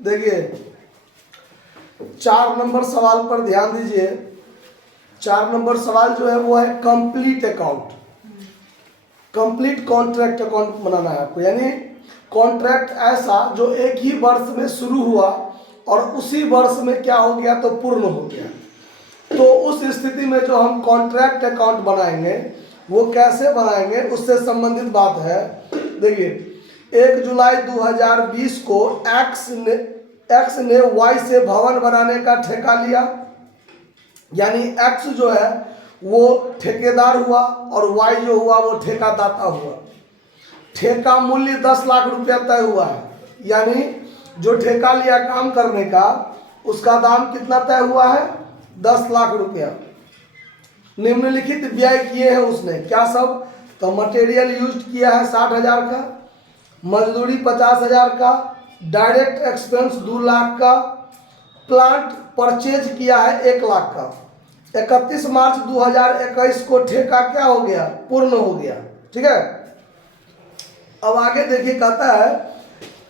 देखिए 4 नंबर सवाल पर ध्यान दीजिए। 4 नंबर सवाल जो है वो है complete account, complete contract account बनाना है आपको, यानी कॉन्ट्रैक्ट ऐसा जो एक ही वर्ष में शुरू हुआ और उसी वर्ष में क्या हो गया तो पूर्ण हो गया। तो उस स्थिति में जो हम कॉन्ट्रैक्ट अकाउंट बनाएंगे वो कैसे बनाएंगे उससे संबंधित बात है। देखिए 1 जुलाई 2020 को एक्स ने वाई से भवन बनाने का ठेका लिया, यानी एक्स जो है वो ठेकेदार हुआ और वाई जो हुआ वो ठेकादाता हुआ। ठेका मूल्य 10 लाख रुपया तय हुआ है, यानी जो ठेका लिया काम करने का उसका दाम कितना तय हुआ है 10 लाख रुपया। निम्नलिखित व्यय किए हैं उसने क्या सब, तो मटेरियल यूज किया है 60,000 का, मजदूरी 50,000 का, डायरेक्ट एक्सपेंस 2 लाख का, प्लांट परचेज किया है 1 लाख का। 31 मार्च 2021 को ठेका क्या हो गया पूर्ण हो गया। ठीक है, अब आगे देखिए कहता है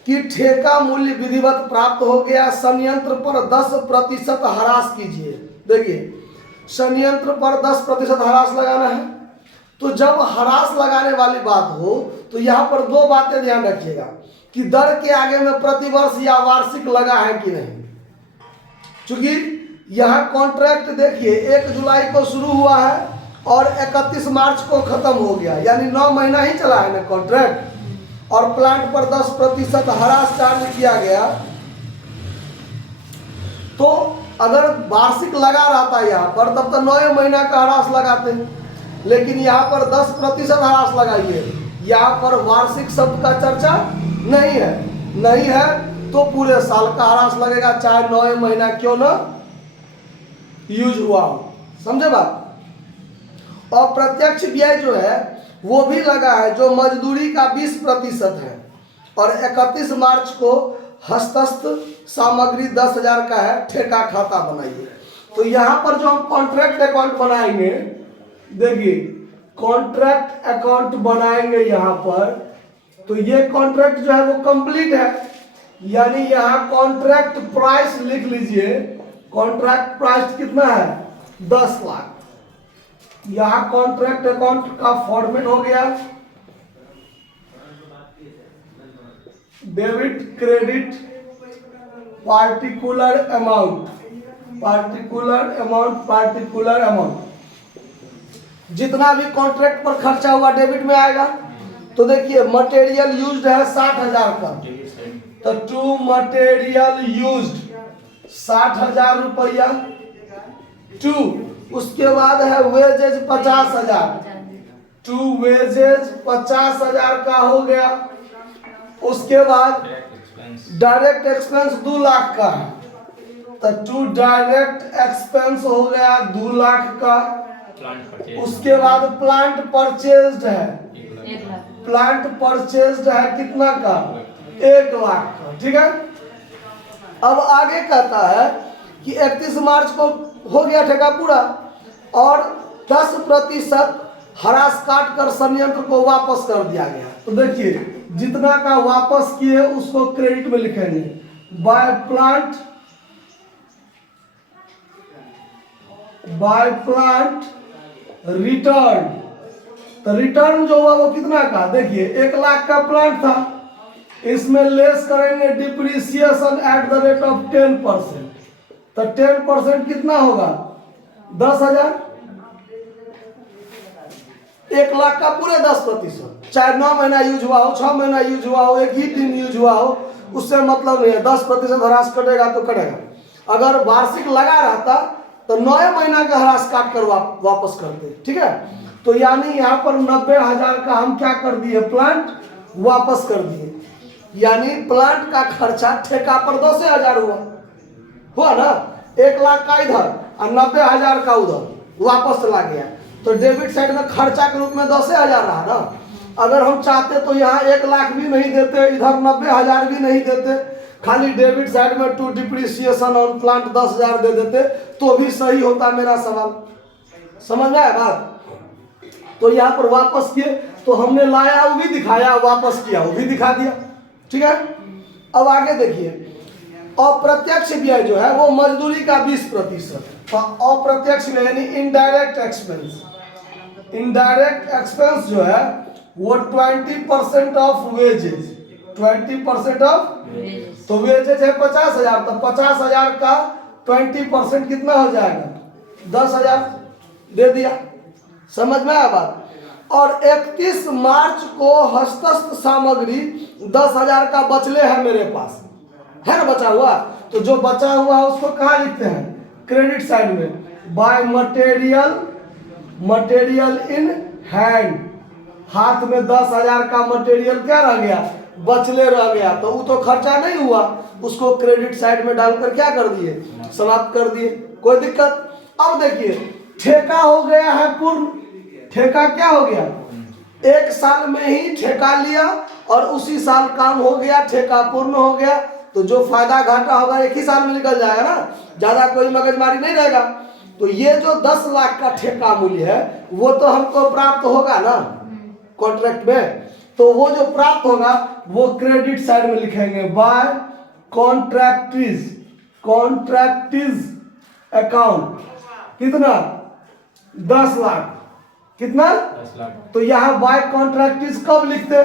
कि ठेका मूल्य विधिवत प्राप्त हो गया, संयंत्र पर 10% ह्रास कीजिए। देखिए संयंत्र पर 10% ह्रास लगाना है, तो जब ह्रास लगाने वाली बात हो तो यहाँ पर 2 बातें ध्यान रखिएगा कि दर के आगे में प्रतिवर्ष या वार्षिक लगा है कि नहीं। क्योंकि यहाँ कॉन्ट्रैक्ट देखिए 1 जुलाई को शुरू हुआ है और 31 मार्च को खत्म हो गया, यानी 9 महीना ही चला है ना कॉन्ट्रैक्ट, और प्लांट पर 10% ह्रास चार्ज किया गया। तो अगर वार्षिक लगा रहता यहाँ पर तब तो 9 महीना का ह्रास लगाते, लेकिन यहाँ पर 10% ह्रास लगाइए। यहाँ पर वार्षिक शब्द का चर्चा नहीं है तो पूरे साल का ह्रास लगेगा, चाहे 9 महीना क्यों ना यूज हुआ हो। समझे बात। और प्रत्यक्ष व्यय जो है वो भी लगा है, जो मजदूरी का 20% है, और 31 मार्च को हस्तस्थ सामग्री 10,000 का है। ठेका खाता बनाइए। तो यहाँ पर जो हम कॉन्ट्रैक्ट अकाउंट बनाएंगे, देखिए कॉन्ट्रैक्ट अकाउंट बनाएंगे यहाँ पर, तो ये कॉन्ट्रैक्ट जो है वो कंप्लीट है, यानी यहाँ कॉन्ट्रैक्ट प्राइस लिख लीजिए। कॉन्ट्रैक्ट प्राइस कितना है 10 लाख। यहाँ कॉन्ट्रैक्ट अकाउंट का फॉर्मेट हो गया डेबिट क्रेडिट पार्टिकुलर अमाउंट। जितना भी कॉन्ट्रैक्ट पर खर्चा हुआ डेबिट में आएगा। तो देखिए मटेरियल यूज्ड है 60,000 का, तो टू मटेरियल यूज्ड 60,000 रुपया। टू उसके बाद है वेजेज 50,000, टू वेजेज 50,000 का हो गया। उसके बाद डायरेक्ट एक्सपेंस 2 लाख का है, तो टू डायरेक्ट एक्सपेंस हो गया 2 लाख का। उसके बाद प्लांट परचेज्ड है, प्लांट परचेज्ड है कितना का 1 लाख का। ठीक है, अब आगे कहता है कि 31 मार्च को हो गया ठेका पूरा और 10% ह्रास काट कर संयंत्र को वापस कर दिया गया। तो देखिए जितना का वापस किए उसको क्रेडिट में लिखेंगे बाय प्लांट रिटर्न। तो रिटर्न जो हुआ वो कितना का, देखिए 1 लाख का प्लांट था, इसमें लेस करेंगे depreciation at the rate of 10%। तो 10% कितना होगा 10,000। 1 लाख का पूरे 10%, चाहे 9 महीना यूज हुआ हो, 6 महीना यूज हुआ हो, एक ही दिन यूज हुआ हो, उससे मतलब नहीं है। 10% ह्रास कटेगा तो कटेगा। अगर वार्षिक लगा रहता तो 9 महीना का ह्रास काट कर वापस करते। ठीक है, तो यानी यहाँ पर 90,000 का हम क्या कर दिए प्लांट वापस कर दिए, यानी प्लांट का खर्चा ठेका पर 10,000 हुआ ना। 1 लाख का इधर और 90,000 का उधर वापस चला गया, तो डेबिट साइड में खर्चा के रूप में 10,000 रहा ना। अगर हम चाहते तो यहाँ 1 लाख भी नहीं देते, इधर 90,000 भी नहीं देते, खाली डेबिट साइड में टू डिप्रिसिएशन ऑन प्लांट 10,000 दे देते तो भी सही होता मेरा सवाल। समझ में आया बात। तो यहाँ पर वापस किए तो हमने लाया वो भी दिखाया, वापस किया वो भी दिखा दिया। ठीक है, अब आगे देखिए अप्रत्यक्ष व्यय जो है वो मजदूरी का 20%। तो अप्रत्यक्ष व्यय यानी इनडायरेक्ट एक्सपेंस, इनडायरेक्ट एक्सपेंस जो है वो 20% ऑफ वेजेज, 20% ऑफ, तो वेजेज है 50,000, तो 50,000 का 20% कितना हो जाएगा? 10,000 दे दिया। समझ में आया बात? और 31 मार्च को हस्तस्थ सामग्री 10,000 का बचले है मेरे पास, है ना बचा हुआ। तो जो बचा हुआ है उसको कहाँ लिखते हैं? क्रेडिट साइड में, by material, material in hand, हाथ में 10,000 का मटेरियल क्या रह गया? बचले रह गया। तो वो तो खर्चा नहीं हुआ, उसको क्रेडिट साइड में डालकर क्या कर दिए? समाप्त कर दिए। कोई दिक्कत? अब देखिए ठेका हो गया है पूर्ण, ठेका क्या हो गया? एक साल में ही ठेका लिया और उसी साल काम हो गया, ठेका पूर्ण हो गया। तो जो फायदा घाटा होगा एक ही साल में निकल जाएगा ना, ज्यादा कोई मगजमारी नहीं रहेगा। तो ये जो 10 लाख का ठेका मूल्य है वो तो हमको प्राप्त होगा ना कॉन्ट्रैक्ट में। तो वो जो प्राप्त होगा वो क्रेडिट साइड में लिखेंगे, बाय कॉन्ट्रैक्टीज, कॉन्ट्रैक्टीज अकाउंट। कितना? 10 लाख। कितना? 10 लाख। तो यहाँ बाय कॉन्ट्रैक्टीज कब लिखते?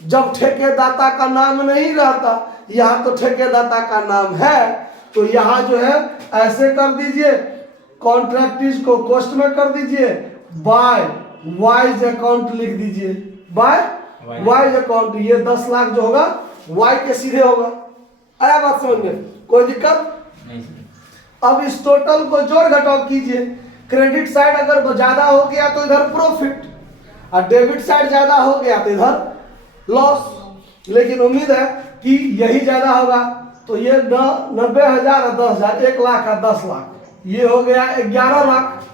जब ठेकेदाता का नाम नहीं रहता। यहाँ तो ठेकेदाता का नाम है, तो यहाँ जो है ऐसे कर दीजिए, कॉन्ट्रैक्टीज को कोष्ठ में कर दीजिए, बाय वाइज अकाउंट लिख दीजिए, बाय वाइज अकाउंट। ये 10 लाख जो होगा वाई के सीधे होगा। आया बात समझ में? कोई दिक्कत नहीं। अब इस टोटल को जोड़ घटाव कीजिए। क्रेडिट साइड अगर ज्यादा हो गया तो इधर प्रॉफिट, और डेबिट साइड ज्यादा हो गया तो इधर लॉस। लेकिन उम्मीद है कि यही ज्यादा होगा। तो ये 90,000 और 10,000, 1 लाख और 10 लाख, ये हो गया 11 लाख।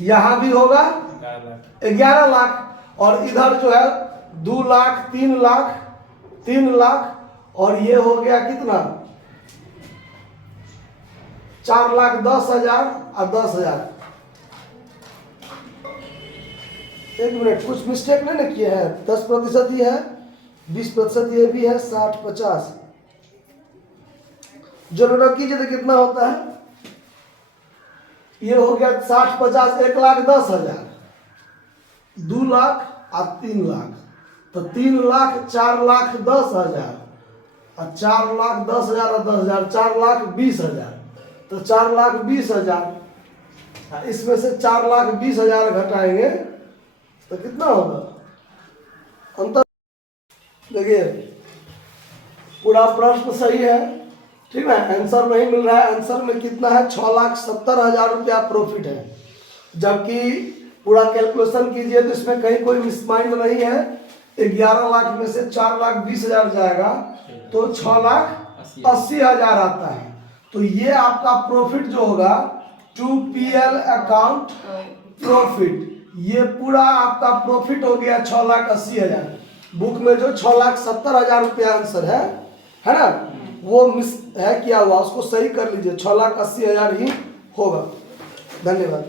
यहाँ भी होगा 11 लाख, और इधर जो है 2 लाख, 3 लाख, 3 लाख, और ये हो गया कितना? 4,10,000 और 10,000। एक मिनट, कुछ मिस्टेक नहीं ना किया है? 10% ये है, 20% ये भी है, 60, 50 जो नोट कीजिए तो कितना होता है? ये हो गया 60, 50, 1,10,000, 2 लाख और 3 लाख। तो 3 लाख, 4,10,000 और 4,10,000 और 10,000, 4,20,000। तो 4,20,000, इसमें से 4,20,000 घटाएंगे तो कितना होगा अंतर? देखिए पूरा प्रश्न सही है, ठीक है, आंसर नहीं मिल रहा है। आंसर में कितना है? 6,70,000 रुपया प्रॉफिट है। जबकि पूरा कैलकुलेशन कीजिए तो इसमें कहीं कोई मिसमाइंड नहीं है। 11 लाख में से 4,20,000 जाएगा तो 6,80,000 आता है। तो ये आपका प्रॉफिट जो होगा 2PL अकाउंट प्रॉफिट, ये पूरा आपका प्रॉफिट हो गया 6,80,000। बुक में जो 6,70,000 रुपया आंसर है ना, वो मिस है किया हुआ, उसको सही कर लीजिए, 6,80,000 ही होगा। धन्यवाद।